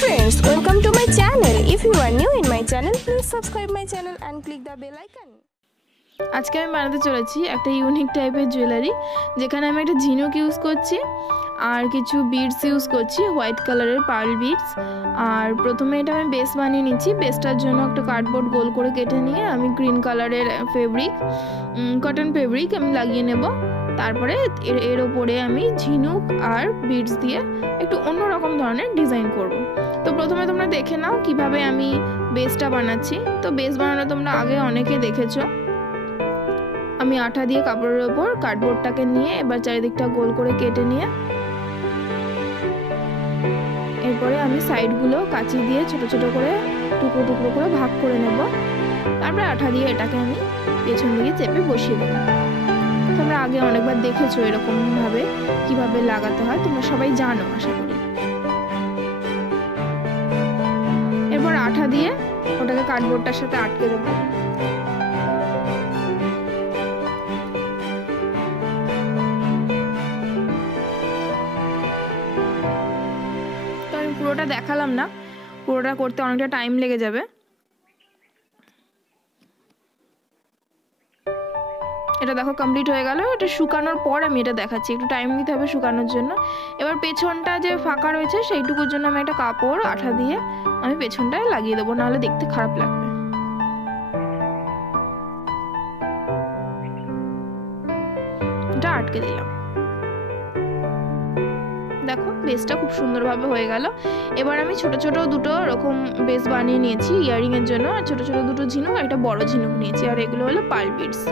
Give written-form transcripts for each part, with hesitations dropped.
friends, welcome to my channel. If you are new in my channel, please subscribe my channel and click the bell icon. আজকে আমি বানাতে চলেছি একটা unique টাইপের jewellery, যেখানে আমি একটা ঝিনুক ইউজ করছি আর কিছু বিডস ইউজ করছি, হোয়াইট কালারের পার্ল বিডস। আর প্রথমে এটা আমি বেস বানিয়ে নিচ্ছি। বেসটার জন্য একটা কার্ডবোর্ড গোল করে কেটে নিয়ে আমি গ্রিন কালারের ফেব্রিক, কটন ফেব্রিক আমি লাগিয়ে নেব। তারপরে এর ওপরে আমি ঝিনুক আর বিডস দিয়ে একটু অন্যরকম ধরনের ডিজাইন করব। তো প্রথমে তোমরা দেখে নাও কিভাবে আমি বেসটা বানাচ্ছি। তো বেস বানানো তোমরা আগে অনেকে দেখেছো। আমি আঠা দিয়ে কাপড়ের ওপর কার্ডবোর্ডটাকে নিয়ে এবার চারিদিকটা গোল করে কেটে নিয়ে এরপরে আমি সাইডগুলো কাঁচি দিয়ে ছোট ছোট করে টুকরো টুকরো করে ভাগ করে নেব। তারপরে আঠা দিয়ে এটাকে আমি পেছন দিকে চেপে বসিয়ে দেবো। তোমরা আগে অনেকবার দেখেছো এরকম ভাবে কিভাবে লাগাতে হয়, তোমরা সবাই জানো আশা করি। এরপর আঠা দিয়ে ওটাকে কার্ডবোর্ডটার সাথে আটকে দেবো। পুরোটা দেখালাম না, পুরোটা করতে অনেকটা টাইম লেগে যাবে। এটা দেখো কমপ্লিট হয়ে গেল। এটা শুকানোর পর আমি এটা দেখাচ্ছি, একটু টাইম দিতে হবে শুকানোর জন্য। এবার পেছনটা যে ফাঁকা রয়েছে সেইটুকুর জন্য আমি একটা কাপড় আঠা দিয়ে আমি পেছনটায় লাগিয়ে দেবো, নাহলে দেখতে খারাপ লাগবে। এটা আটকে দিলাম। দেখো বেসটা খুব সুন্দরভাবে হয়ে গেল। এবার আমি ছোট ছোট দুটো এরকম বেস বানিয়ে নিয়েছি ইয়ারিং এর জন্য, আর ছোট ছোট দুটো ঝিনুক আর একটা বড় ঝিনুক নিয়েছি, আর এগুলো হলো পার্ল বিডস।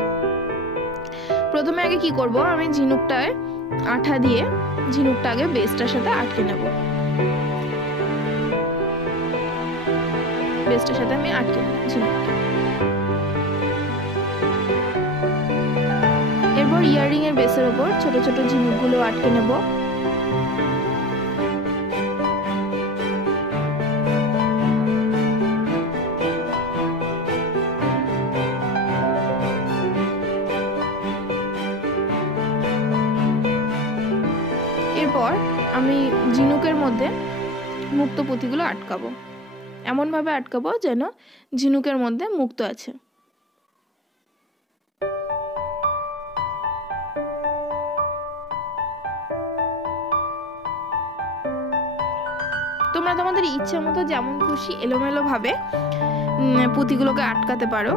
প্রথমে আগে কি করব, আমি ঝিনুকটায় আঠা দিয়ে ঝিনুকটা আগে বেসটার সাথে আটকে নেব। বেসটার সাথে আমি আটকে নিলাম ঝিনুকটা। এরপর ইয়ারিং এর বেসের উপর ছোট ছোট ঝিনুকগুলো আটকে নেব। এরপর আমি ঝিনুকের মধ্যে মুক্ত পুঁতিগুলো আটকাবো, এমনভাবে আটকাবো যেন ঝিনুকের মধ্যে মুক্ত আছে। তোমরা তোমাদের ইচ্ছে মতো যেমন খুশি এলোমেলো ভাবে পুঁতিগুলোকে আটকাতে পারো।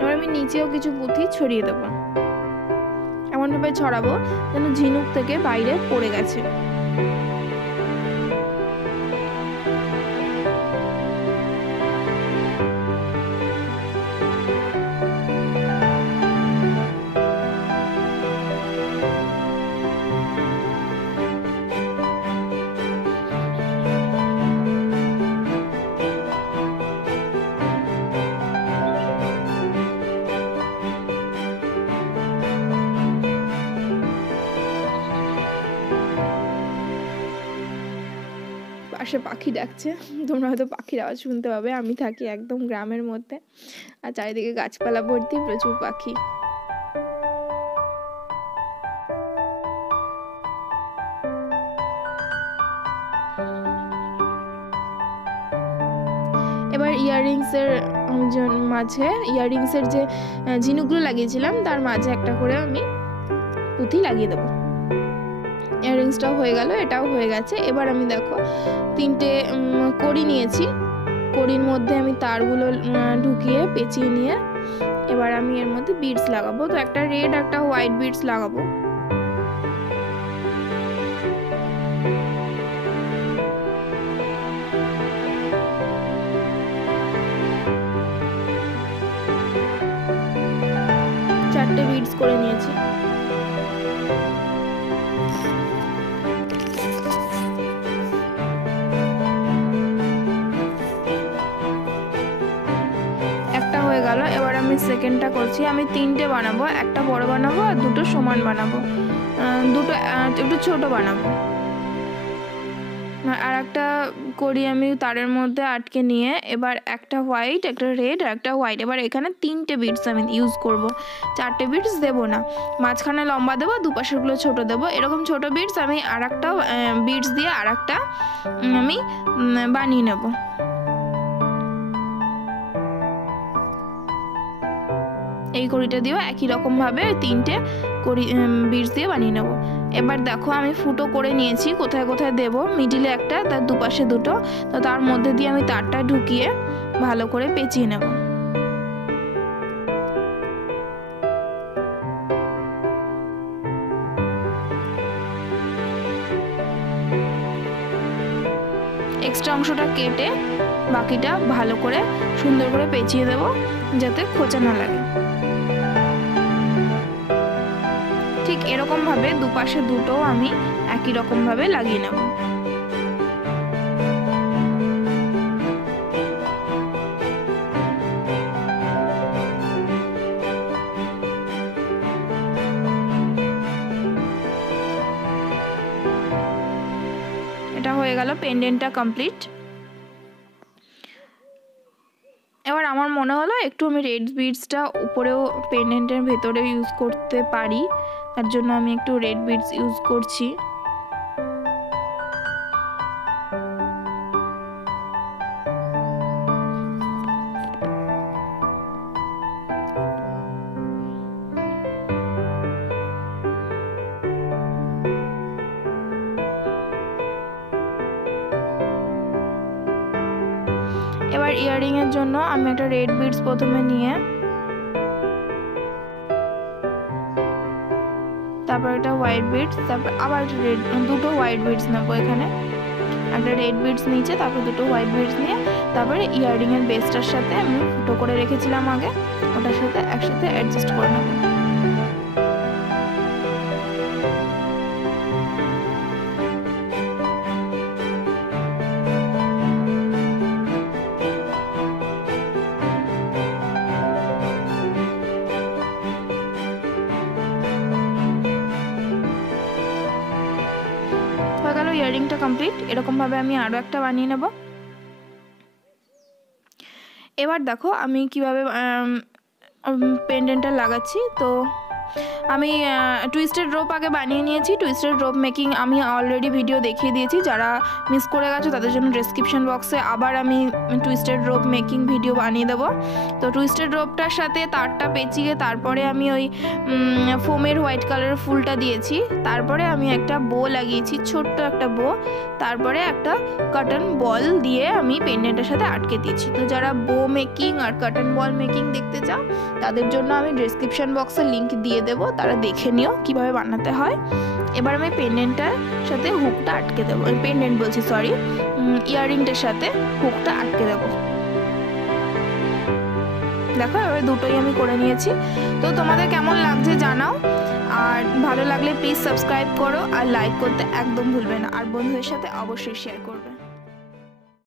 এবার আমি নিচেও কিছু পুঁতি ছড়িয়ে দেবো, এমন ভাবে ছড়াবো যেন ঝিনুক থেকে বাইরে পড়ে গেছে। পাশে পাখি ডাকছে, তোমরা হয়তো পাখির আওয়াজ শুনতে পাবে। আমি থাকি একদম গ্রামের মধ্যে, আর চারিদিকে গাছপালা ভর্তি, প্রচুর পাখি। এবার ইয়াররিংসের মাঝে, ইয়াররিংসের যে ঝিনুকগুলো লাগিয়েছিলাম তার মাঝে একটা করে আমি পুঁতি লাগিয়ে দেবো। ইয়াররিংসটাও হয়ে গেল, এটাও হয়ে গেছে। এবার আমি দেখো তিনটে কড়ি নিয়েছি, কড়ির মধ্যে আমি তারগুলো ঢুকিয়ে পেঁচিয়ে নিয়ে এবার আমি এর মধ্যে বিডস লাগাবো। তো একটা রেড একটা হোয়াইট বিডস লাগাবো। চারটে বিডস করে নিয়েছি। হয়ে গেল। এবার আমি সেকেন্ডটা করছি, আমি তিনটে বানাবো, একটা বড় বানাবো আর দুটো সমান বানাবো, দুটো একটু ছোট বানাবো। আর একটা করি আমি তারের মধ্যে আটকে নিয়ে এবার একটা হোয়াইট, একটা রেড আর একটা হোয়াইট। এবার এখানে 3টে বিটস আমি ইউজ করব, 4টে বিটস দেবো না। মাঝখানে লম্বা দেবো, দুপাশেরগুলো ছোট দেবো। এরকম ছোট বিটস আমি আর একটা বিটস দিয়ে আর একটা আমি বানিয়ে নেব। এই কড়িটা দিয়েও একই রকমভাবে 3টে কড়ি বিটস দিয়ে বানিয়ে নেব। এবার দেখো আমি ফুটো করে নিয়েছি, কোথায় কোথায় দেব, মিডিলে একটা, তার দুপাশে দুটো। তো তার মধ্যে দিয়ে আমি তারটা ঢুকিয়ে ভালো করে পেঁচিয়ে নেব। এক্সট্রা অংশটা কেটে বাকিটা ভালো করে সুন্দর করে পেঁচিয়ে দেব, যাতে খোঁচা না লাগে। ঠিক এরকম ভাবে দুপাশে দুটো আমি একই রকম ভাবে লাগিয়ে নেব। এটা হয়ে গেল, পেন্ডেন্টটা কমপ্লিট। এবার আমার মনে হলো একটু আমি রেড বিডসটা উপরেও পেন্ডেন্টের ভেতরে ইউজ করতে পারি, তার জন্য আমি একটু রেড বিডস ইউজ করছি। এবার ইয়াররিং এর জন্য আমি একটা রেড বিডস প্রথমে নিয়ে তারপর একটা হোয়াইট বিডস, তারপর আবার রেড, দুটো হোয়াইট বিডস নেবো। এখানে একটা রেড বিডস নিচে, তারপর দুটো হোয়াইট বিডস নিয়ে তারপরে ইয়াররিং এর বেসটার সাথে আমি ফুটো করে রেখেছিলাম আগে, ওটার সাথে একসাথে অ্যাডজাস্ট করে নেবো। ইয়াররিংটা কমপ্লিট। এরকম ভাবে আমি আরো একটা বানিয়ে নেব। এবার দেখো আমি কিভাবে পেন্ডেন্টটা লাগাচ্ছি। তো আমি টুইস্টেড রোপ আগে বানিয়ে নিয়েছি। টুইস্টেড রোপ মেকিং আমি অলরেডি ভিডিও দেখিয়ে দিয়েছি, যারা মিস করে গেছো তাদের জন্য ডেসক্রিপশন বক্সে আবার আমি টুইস্টেড রোপ মেকিং ভিডিও বানিয়ে দেবো। তো টুইস্টেড রোপটার সাথে তারটা পেঁচিয়ে তারপরে আমি ওই ফোমের হোয়াইট কালারের ফুলটা দিয়েছি, তারপরে আমি একটা বো লাগিয়েছি, ছোট্ট একটা বো, তারপরে একটা কটন বল দিয়ে আমি পেন্ডেন্টের সাথে আটকে দিয়েছি। তো যারা বো মেকিং আর কটন বল মেকিং দেখতে চাও তাদের জন্য আমি ডেসক্রিপশন বক্সে লিঙ্ক দিয়ে দেবো, তারা দেখে নিও কিভাবে বানাতে হয়। এবার আমি পেন্ডেন্টটার সাথে হুকটা আটকে দেবো, পেন্ডেন্ট বলছি সরি, ইয়াররিংটার সাথে হুকটা আটকে দেবো। দেখো এবার দুটোই আমি করে নিয়েছি। তো তোমাদের কেমন লাগছে জানাও, আর ভালো লাগলে প্লিজ সাবস্ক্রাইব করো আর লাইক করতে একদম ভুলবে না, আর বন্ধুদের সাথে অবশ্যই শেয়ার করবে।